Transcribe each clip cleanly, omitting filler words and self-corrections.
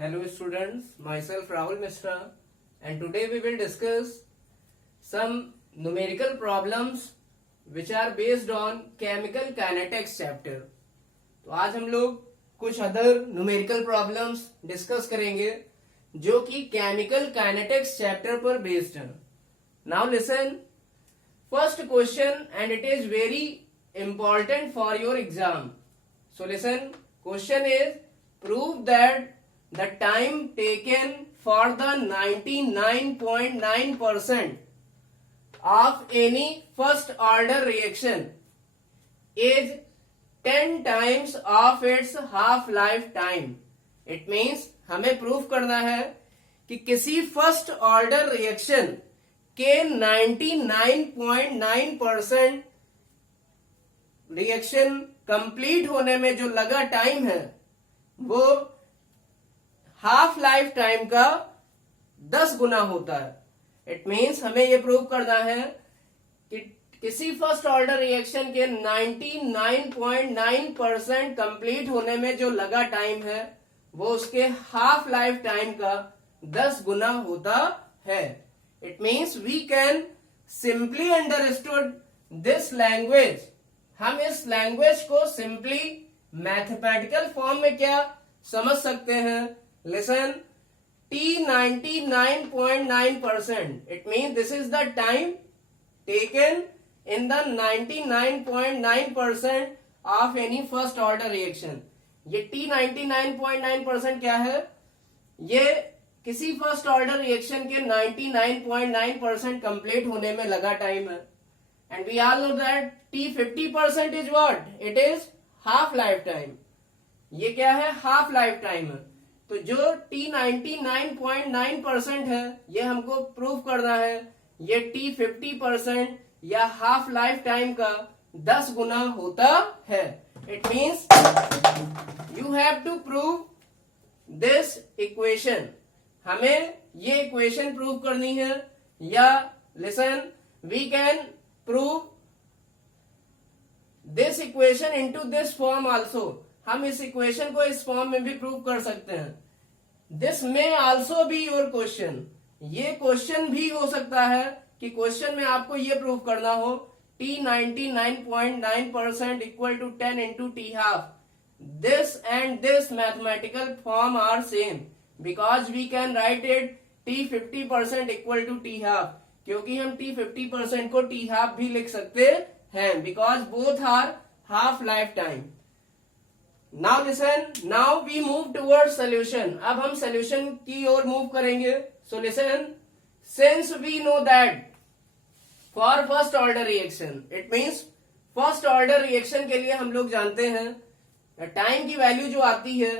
Hello students, myself Rahul Mishra and today we will discuss some numerical problems which are based on chemical kinetics chapter. तो आज हम लोग कुछ other numerical problems discuss करेंगे जो कि chemical kinetics chapter पर based हैं. Now listen, first question and it is very important for your exam. So listen, question is prove that the time taken for the 99.9% of any first order reaction is 10 times of its half life time. It means हमें proof करना है कि किसी first order reaction के 99.9% reaction complete होने में जो लगा टाइम है वो हाफ लाइफ टाइम का 10 गुना होता है. इट मीन्स हमें ये प्रूव करना है कि किसी फर्स्ट ऑर्डर रिएक्शन के 99.9% कंप्लीट होने में जो लगा टाइम है वो उसके हाफ लाइफ टाइम का 10 गुना होता है. It means we can simply understood this language. हम इस लैंग्वेज को सिंपली मैथमेटिकल फॉर्म में क्या समझ सकते हैं. Listen, T 99.9%. It means this is the time taken in the 99.9% of any first order reaction. ये T 99.9% क्या है? ये किसी फर्स्ट ऑर्डर रिएक्शन के 99.9% कंप्लीट होने में लगा टाइम है. And we all know that T 50% is what? It is half life time. ये क्या है? हाफ लाइफ टाइम है. तो जो T 99.9% है ये हमको प्रूव करना है ये T 50% या हाफ लाइफ टाइम का 10 गुना होता है. It means you have to prove this equation. हमें ये इक्वेशन प्रूव करनी है या listen we can prove this equation into this form also. हम इस इक्वेशन को इस फॉर्म में भी प्रूव कर सकते हैं. This may also be your question. ये क्वेश्चन भी हो सकता है कि क्वेश्चन में आपको ये प्रूव करना हो T 99.9% equal to 10 into T half. This and this mathematical form are same because we can write it T 50% equal to T half. क्योंकि हम T 50% को टी हाफ भी लिख सकते हैं because both are half life time. Now listen, now we move towards solution. अब हम solution की ओर मूव करेंगे. So listen, since we know that for first order reaction, it means first order reaction के लिए हम लोग जानते हैं टाइम की वैल्यू जो आती है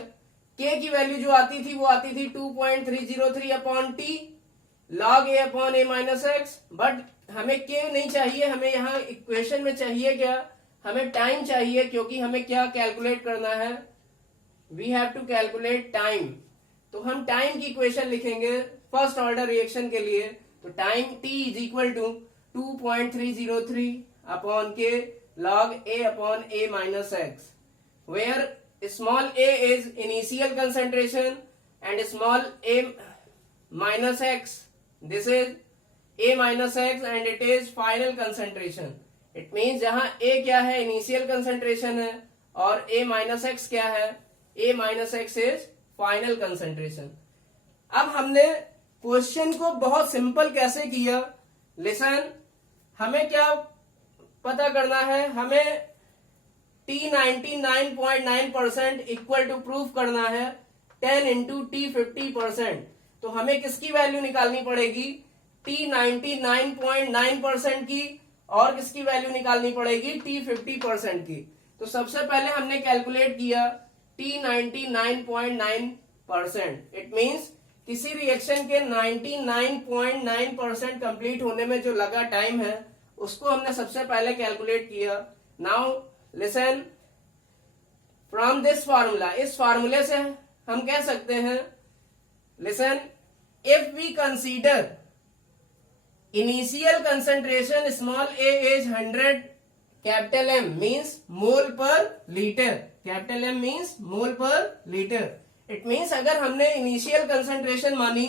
K की वैल्यू जो आती थी वो आती थी 2.303 upon T log A upon A minus x. But हमें K नहीं चाहिए, हमें यहाँ इक्वेशन में चाहिए क्या? हमें टाइम चाहिए क्योंकि हमें क्या कैलकुलेट करना है? We have to calculate time. तो हम टाइम की इक्वेशन लिखेंगे फर्स्ट ऑर्डर रिएक्शन के लिए. तो time T is equal to 2.303 upon के log A upon A minus x where small a is initial concentration and small a minus x this is A minus x and it is final concentration. It means जहां A क्या है? Initial concentration है और A minus x क्या है? A minus x is final concentration. अब हमने question को बहुत सिंपल कैसे किया? लिसन, हमें क्या पता करना है? हमें T 99.9% इक्वल टू प्रूफ करना है 10 इंटू T 50%. तो हमें किसकी वैल्यू निकालनी पड़ेगी? T 99.9% की और किसकी वैल्यू निकालनी पड़ेगी? T 50% की. तो सबसे पहले हमने कैलकुलेट किया T 99.9%. इट मीन्स किसी रिएक्शन के 99.9% कंप्लीट होने में जो लगा टाइम है उसको हमने सबसे पहले कैलकुलेट किया. Now listen, from this formula, इस फार्मूले से हम कह सकते हैं listen, if we consider initial concentration small a is 100, capital M means mole per litre. Capital M means mole per litre. It means अगर हमने इनिशियल कंसंट्रेशन मानी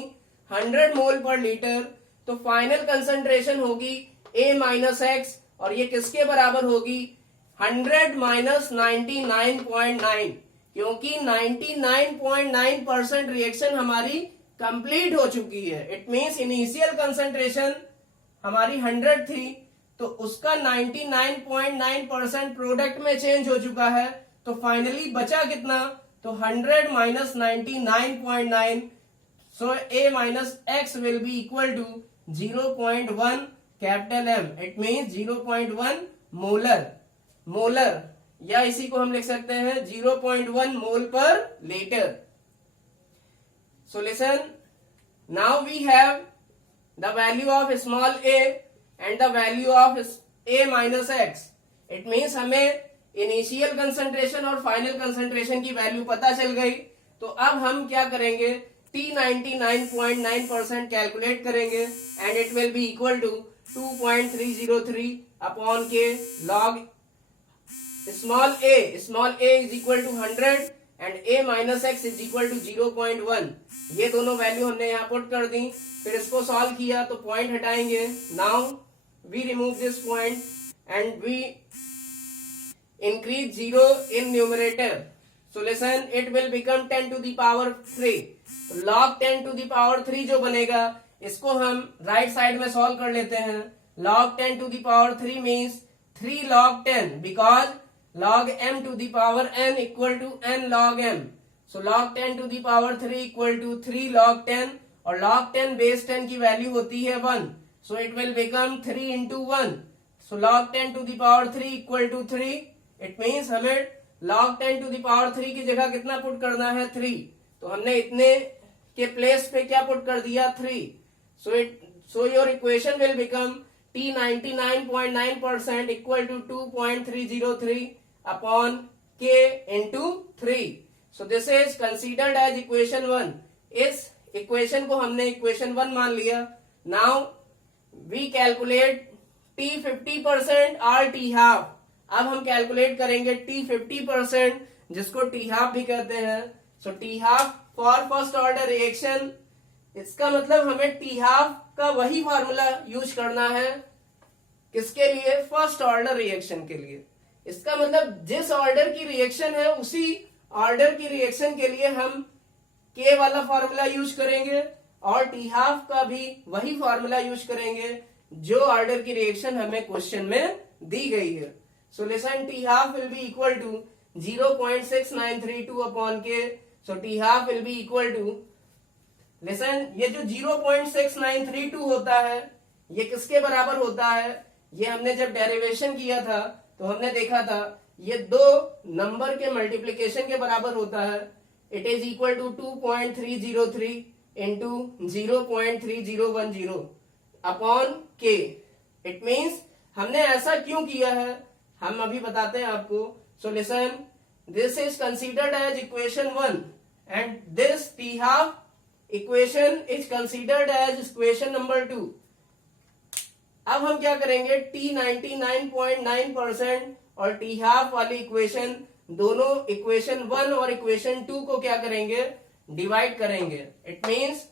100 मोल पर लीटर, तो फाइनल कंसंट्रेशन होगी A माइनस एक्स, और ये किसके बराबर होगी 100 माइनस 99.9, क्योंकि 99.9% रिएक्शन हमारी कंप्लीट हो चुकी है। इट मीन्स इनिशियल कंसंट्रेशन हमारी 100 थी, तो उसका 99.9% प्रोडक्ट में चेंज हो चुका है, तो फाइनली बचा कितना, तो 100 minus 99.9, so A minus x will be equal to 0.1 capital M, it means 0.1 molar, या इसी को हम लिख सकते हैं 0.1 मोल per litre. So listen, now we have the value of small a and the value of A minus x. It means हमें initial concentration और final concentration की वैल्यू पता चल गई। तो अब हम क्या करेंगे, T99.9% कैलकुलेट करेंगे and it will be equal to 2.303 upon के log small a is equal to 100 and A minus x is equal to 0.1। ये दोनों वैल्यू हमने यहाँ पुट कर दी, फिर इसको सॉल्व किया तो पॉइंट हटाएंगे। Now we remove this point and we increase 0 in numerator. So listen, it will become 10 to the power 3। Log 10 to the power 3 जो बनेगा, इसको हम राइट साइड में सॉल्व कर लेते हैं। Log 10 to the power 3 means 3 log 10, because log m to the power n equal to n log m. So log 10 to the power 3 equal to 3 log 10, और log 10 base 10 की value होती है 1. So it will become 3 into 1. So log 10 to the power 3 equal to 3. It means हमें log 10 to the power 3 की जगह कितना put करना है 3. तो हमने इतने के प्लेस पे क्या पुट कर दिया 3. So your equation will become T 99.9% equal to 2.303 upon K into 3. So this is considered as equation 1. इस equation को हमने equation 1 मान लिया. Now we calculate T 50% or T half. अब हम कैलकुलेट करेंगे T 50%, जिसको T half भी कहते हैं. So T half for first order reaction, इसका मतलब हमें T half का वही फॉर्मूला यूज करना है, किसके लिए, फर्स्ट ऑर्डर रिएक्शन के लिए. इसका मतलब जिस ऑर्डर की रिएक्शन है उसी ऑर्डर की रिएक्शन के लिए हम K वाला फॉर्मूला यूज करेंगे, और T हाफ का भी वही फॉर्मूला यूज करेंगे जो ऑर्डर की रिएक्शन हमें क्वेश्चन में दी गई है. So listen, T half will be equal to 0.6932 upon K. So T half will be equal to, listen, ये जो 0.6932 होता है ये किसके बराबर होता है, ये हमने जब डेरिवेशन किया था तो हमने देखा था ये दो नंबर के मल्टीप्लीकेशन के बराबर होता है. It is equal to 2.303 into 0.3010 upon K. It means हमने ऐसा क्यों किया है हम अभी बताते हैं आपको. So listen, this is considered as equation 1 and this T half equation is considered as equation number 2. अब हम क्या करेंगे, T 99.9% और T हाफ वाली इक्वेशन, दोनों इक्वेशन 1 और इक्वेशन 2 को क्या करेंगे, डिवाइड करेंगे. It means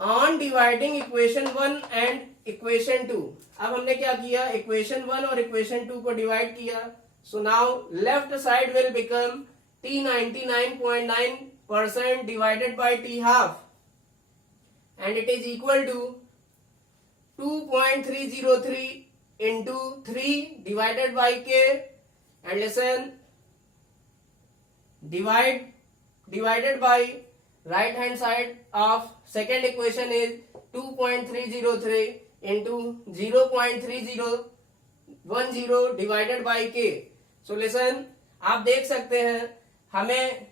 on dividing equation 1 and equation 2. अब हमने क्या किया, इक्वेशन 1 और इक्वेशन 2 को डिवाइड किया. So now left side will become T 99.9% divided by T half and it is equal to 2.303 into 3 divided by K, and listen, divided by right hand side of second equation is 2.303 into 0.3010 divided by K. So listen, आप देख सकते हैं हमें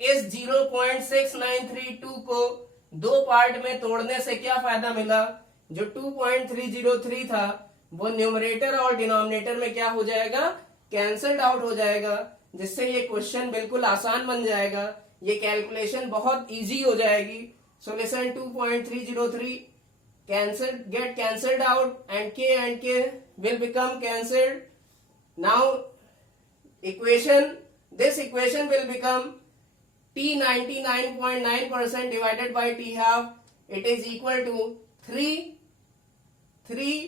इस 0.6932 को दो part में तोड़ने से क्या फायदा मिला. जो 2.303 था वो न्यूमरेटर और डिनोमिनेटर में क्या हो जाएगा, कैंसल्ड आउट हो जाएगा, जिससे ये क्वेश्चन बिल्कुल आसान बन जाएगा, ये कैलकुलेशन बहुत इजी हो जाएगी. So listen, 2.303 get cancelled out and K will become cancelled. Now this equation will become T 99.9% divided by T half, it is equal to 3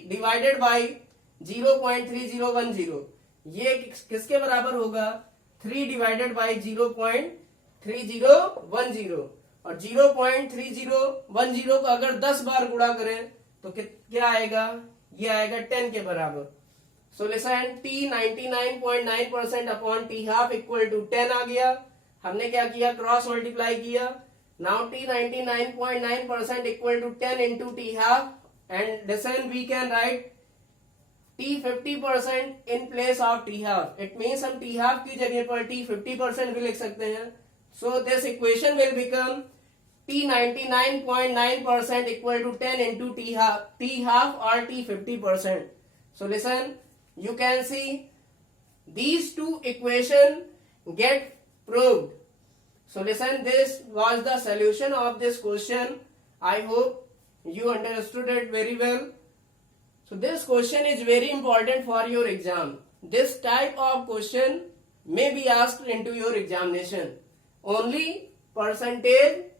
divided by 0.3010. ये किसके बराबर होगा? 3 डिवाइडेड बाई 0.3010, और 0.3010 को अगर 10 बार गुणा करें तो क्या आएगा? ये आएगा 10 के बराबर. Solution T 99.9% upon T half equal to 10 आ गया. हमने क्या किया? क्रॉस मल्टीप्लाई किया. Now T 99.9% equal to 10 into T half, and then we can write T 50% in place of T half. It means हम T half की जगह पर T 50% भी लिख सकते हैं. So this equation will become T 99.9% equal to 10 into T half or T 50%. So listen, you can see these two equations get proved. So listen, this was the solution of this question. I hope you understood it very well. So this question is very important for your exam. This type of question may be asked into your examination. Only percentage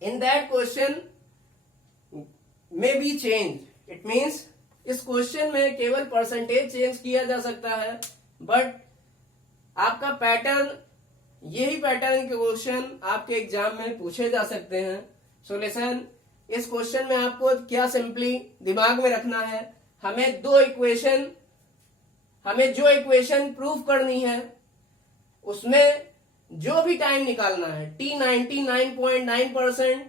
in that question may be changed. It means इस question में केवल percentage change किया जा सकता है, but आपका pattern, यही pattern के क्वेश्चन आपके एग्जाम में पूछे जा सकते हैं. सो लिसन, इस क्वेश्चन में आपको क्या सिंपली दिमाग में रखना है, हमें जो इक्वेशन प्रूफ करनी है उसमें जो भी टाइम निकालना है, T 99.9%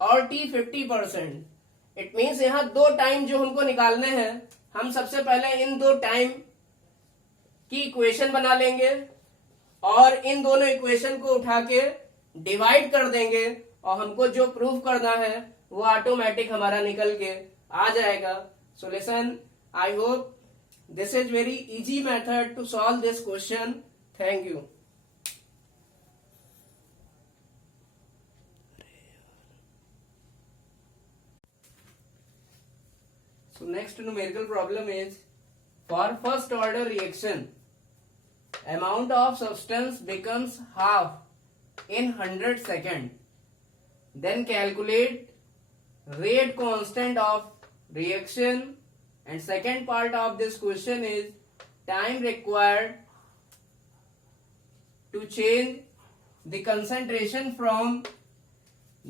और T 50%. इट मीन्स यहाँ दो टाइम जो हमको निकालने हैं, हम सबसे पहले इन दो टाइम की इक्वेशन बना लेंगे और इन दोनों इक्वेशन को उठा के डिवाइड कर देंगे, और हमको जो प्रूफ करना है वो ऑटोमेटिक हमारा निकल के आ जाएगा. So listen, I hope this is very easy method to solve this question. Thank you. So next numerical problem is, for first order reaction, amount of substance becomes half in 100 seconds. Then calculate rate constant of reaction, and second part of this question is time required to change the concentration from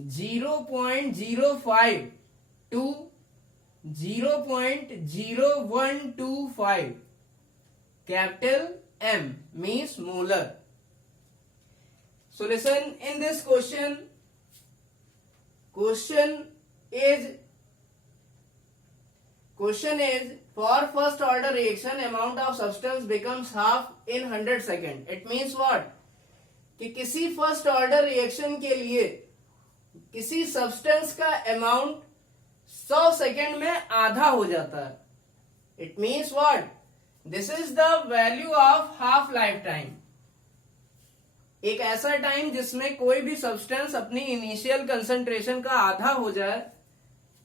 0.05 to 0.0125. Capital M means molar. So listen, in this question is for first order reaction, amount of substance becomes half in 100 seconds. It means what? कि किसी first order reaction के लिए किसी substance का amount 100 second में आधा हो जाता है. It means what? This is the value of half life time. एक ऐसा टाइम जिसमें कोई भी सब्सटेंस अपनी इनिशियल कंसंट्रेशन का आधा हो जाए.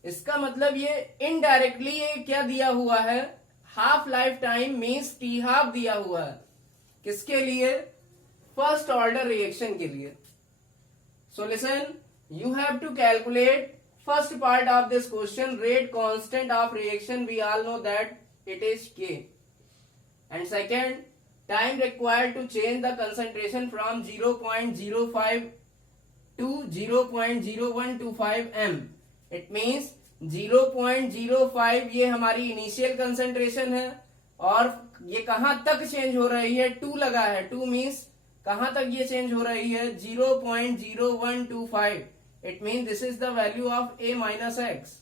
इसका मतलब ये इनडायरेक्टली ये क्या दिया हुआ है? Half life time means T half दिया हुआ है. किसके लिए? फर्स्ट ऑर्डर रिएक्शन के लिए. So listen, you have to calculate first part of this question, rate constant of reaction. We all know that it is K. And second, time required to change the concentration from 0.05 to 0.0125 m. It means 0.05 ये हमारी initial concentration है, और ये कहां तक change हो रही है? 2 लगा है. 2 मीन्स कहां तक ये चेंज हो रही है? 0.0125. It means this is the value of a minus x.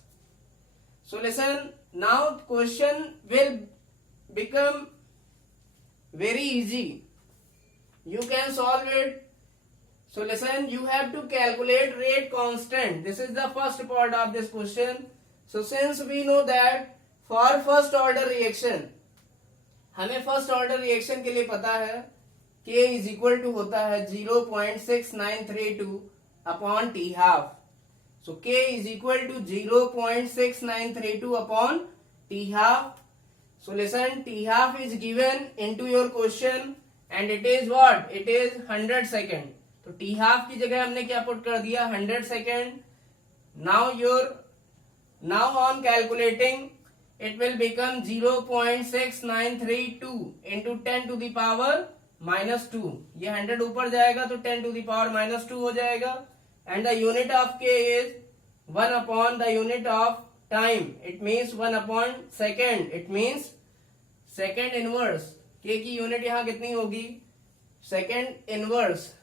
So listen, now question will become very easy. You can solve it. So listen, you have to calculate rate constant. This is the first part of this question. So since we know that for first order reaction, हमें first order reaction के लिए पता है K is equal to होता है 0.6932 upon T half. So K is equal to 0.6932 upon T half. So listen, T half is given into your question, and it is what, it is 100 second. तो T half की जगह हमने क्या put कर दिया, 100 second. Now on calculating it will become 0.6932 into 10 to the power minus 2। ये 100 ऊपर जाएगा तो 10 to the power minus 2 हो जाएगा। And the unit of k is 1 upon the unit of time, it means 1 upon second, it means second inverse. k की unit यहाँ कितनी होगी, सेकेंड इनवर्स,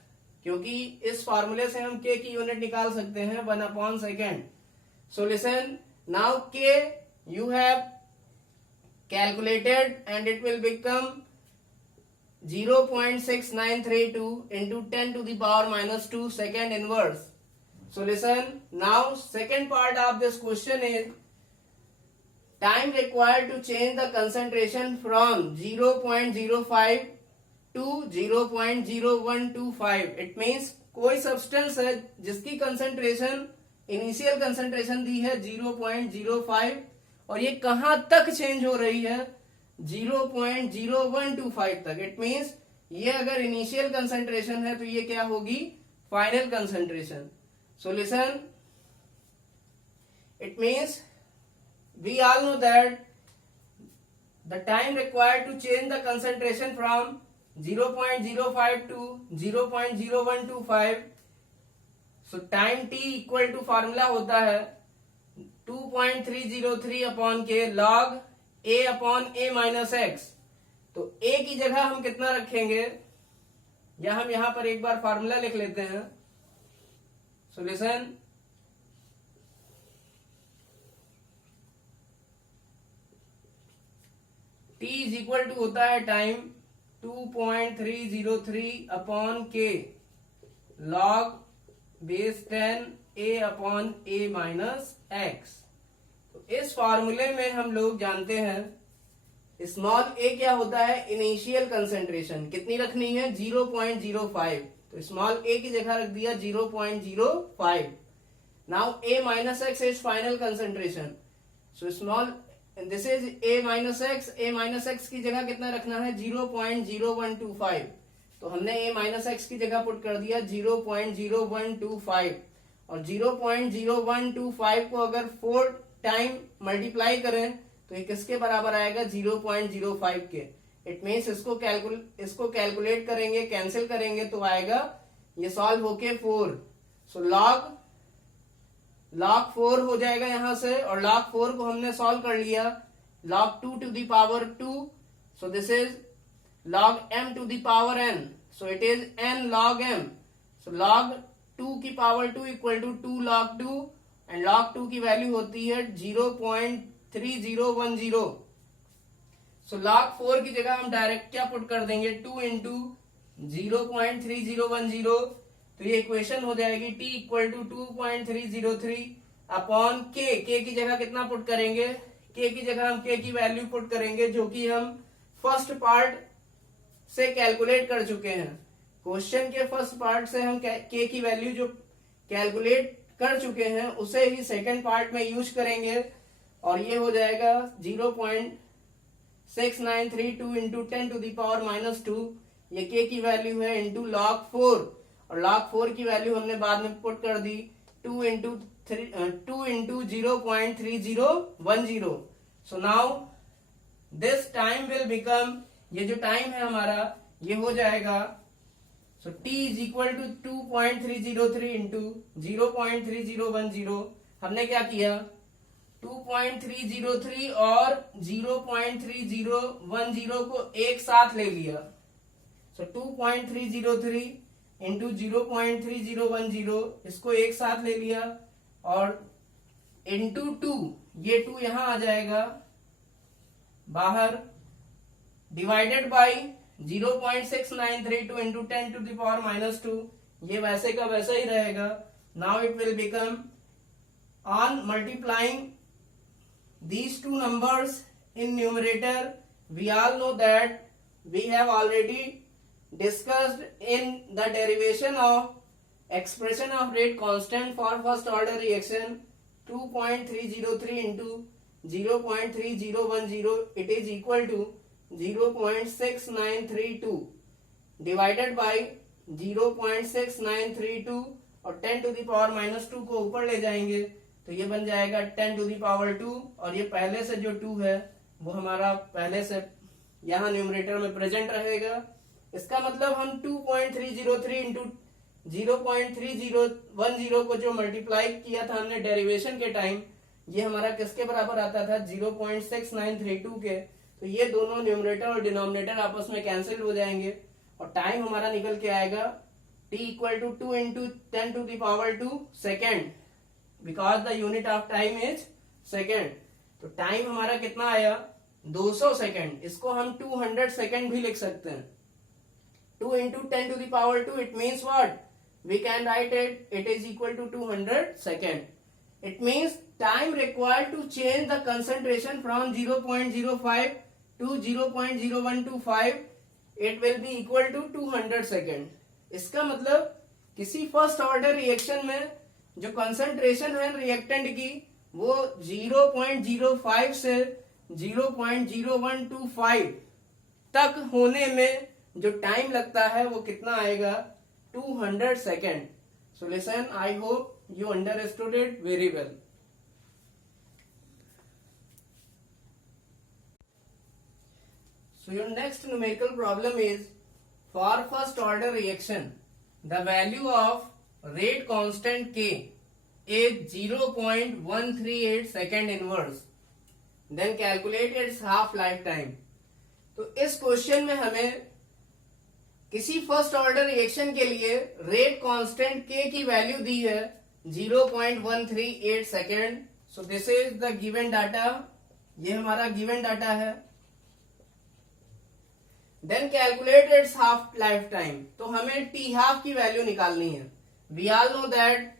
क्योंकि इस फॉर्मूले से हम k की यूनिट निकाल सकते हैं 1 upon second. So listen, now k you have calculated and it will become 0.6932 into 10 to the power minus 2 second inverse. So listen, now second part of this question is time required to change the concentration from 0.05 to 0.0125। it means कोई substance है जिसकी concentration, initial concentration दी है 0.05 और ये कहां तक change हो रही है, 0.0125 तक। इट मीन्स ये अगर इनिशियल कंसंट्रेशन है तो ये क्या होगी, final concentration. So listen, it means we all know that the time required to change the concentration from 0.05 to 0.0125। So time T equal to formula होता है 2.303 अपॉन के log a upon a minus X. तो a की जगह हम कितना रखेंगे, या हम यहां पर एक बार फॉर्मूला लिख लेते हैं। So listen, t is equal to होता है टाइम 2.303 अपॉन के log base 10 a upon a minus X. तो इस फॉर्मूले में हम लोग जानते हैं स्मॉल a क्या होता है, इनिशियल कंसेंट्रेशन कितनी रखनी है, 0.05। तो स्मॉल a की जगह रख दिया 0.05। Now a minus x is final concentration. So small this is a minus x, a minus x की जगह कितना रखना है, 0.0125। तो हमने a माइनस एक्स की जगह पुट कर दिया 0.0125 और 0.0125 को अगर 4 टाइम मल्टीप्लाई करें तो ये किसके बराबर आएगा, 0.05 के। इट मीन्स इसको कैलकुलेट करेंगे, कैंसिल करेंगे तो आएगा ये सॉल्व होके 4। सो लॉग 4 हो जाएगा यहां से, और log 4 को हमने सॉल्व कर लिया log 2 to the power 2। So this is log m to the power n, so it is n log m। so log 2 की power 2 equal to 2 log 2 and log 2 की वैल्यू होती है 0.3010। सो log 4 की जगह हम डायरेक्ट क्या पुट कर देंगे, 2 इंटू 0.3010। तो ये इक्वेशन हो जाएगी t equal to 2.303 upon k की जगह कितना पुट करेंगे, k की जगह हम k की वैल्यू पुट करेंगे जो कि हम फर्स्ट पार्ट से कैलकुलेट कर चुके हैं। क्वेश्चन के फर्स्ट पार्ट से हम k की वैल्यू जो कैलकुलेट कर चुके हैं उसे ही सेकंड पार्ट में यूज करेंगे, और ये हो जाएगा 0.6932 into 10 to the power minus 2। ये k की वैल्यू है इंटू log 4, और log 4 की वैल्यू हमने बाद में पुट कर दी 2 into 0.3010। So now this time will become, ये जो टाइम है हमारा ये हो जाएगा, so t is equal to 2.303 into 0.3010। हमने क्या किया, 2.303 और 0.3010 को एक साथ ले लिया। सो 2.303 इंटू 0.3010 इसको एक साथ ले लिया, और इंटू 2, ये 2 यहां आ जाएगा बाहर, divided by 0.6932 into 10 to the power minus 2। ये वैसे का वैसा ही रहेगा। Now it will become, on multiplying these two numbers in numerator, we all know that we have already discussed in the derivation of expression of rate constant for first order reaction 2.303 into 0.3010, it is equal to 0.6932 divided by 0.6932 और 10⁻⁻2 को ऊपर ले जाएंगे तो ये बन जाएगा 10⁻2 और ये पहले से जो 2 है वो हमारा पहले से यहाँ न्यूमरेटर में प्रेजेंट रहेगा। इसका मतलब हम 2.303 इंटू 0.3010 को जो मल्टीप्लाई किया था हमने डेरिवेशन के टाइम, ये हमारा किसके बराबर आता था 0.6932 के। तो ये दोनों न्यूमरेटर और डिनोमिनेटर आपस में कैंसिल हो जाएंगे और टाइम हमारा निकल के आएगा t equal to 2 into 10⁻2 second, because the unit of time is second. तो टाइम हमारा कितना आया 200 सेकेंड। इसको हम 200 सेकेंड भी लिख सकते हैं। 2 into 10⁻2 it means what? We can write it is equal to 200 second. It means time required to change the concentration from 0.05 to 0.0125 it will be equal to 200 second. इसका मतलब किसी फर्स्ट ऑर्डर रिएक्शन में जो concentration है reactant की वो 0.05 से 0.0125 तक होने में जो टाइम लगता है वो कितना आएगा 200 second. So listen, I hope you understood it very well. So your next numerical problem is for first order reaction the value of rate constant K is 0.138 second inverse, then calculate its half lifetime। तो इस question में हमें किसी first order reaction के लिए rate constant K की value दी है 0.138 second. So this is the given data, ये हमारा गिवन डाटा है। Then calculate its half life time, तो हमें टी हाफ की वैल्यू निकालनी है। We all know that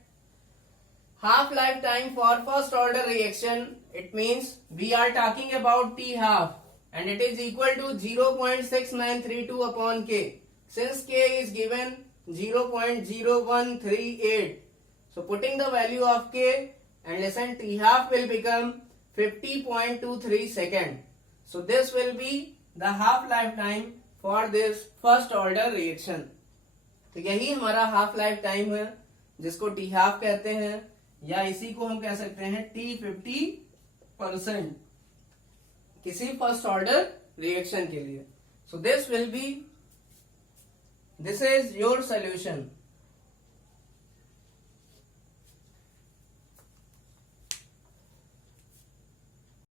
half life time for first order reaction it means we are talking about T half and it is equal to 0.6932 upon K. Since K is given 0.0138, so putting the value of K and listen, T half will become 50.23 second. So this will be the half lifetime for this first order reaction. तो यही हमारा half life time है जिसको T half कहते हैं, या इसी को हम कह सकते हैं T50% किसी फर्स्ट ऑर्डर रिएक्शन के लिए। सो दिस इज योर सोल्यूशन।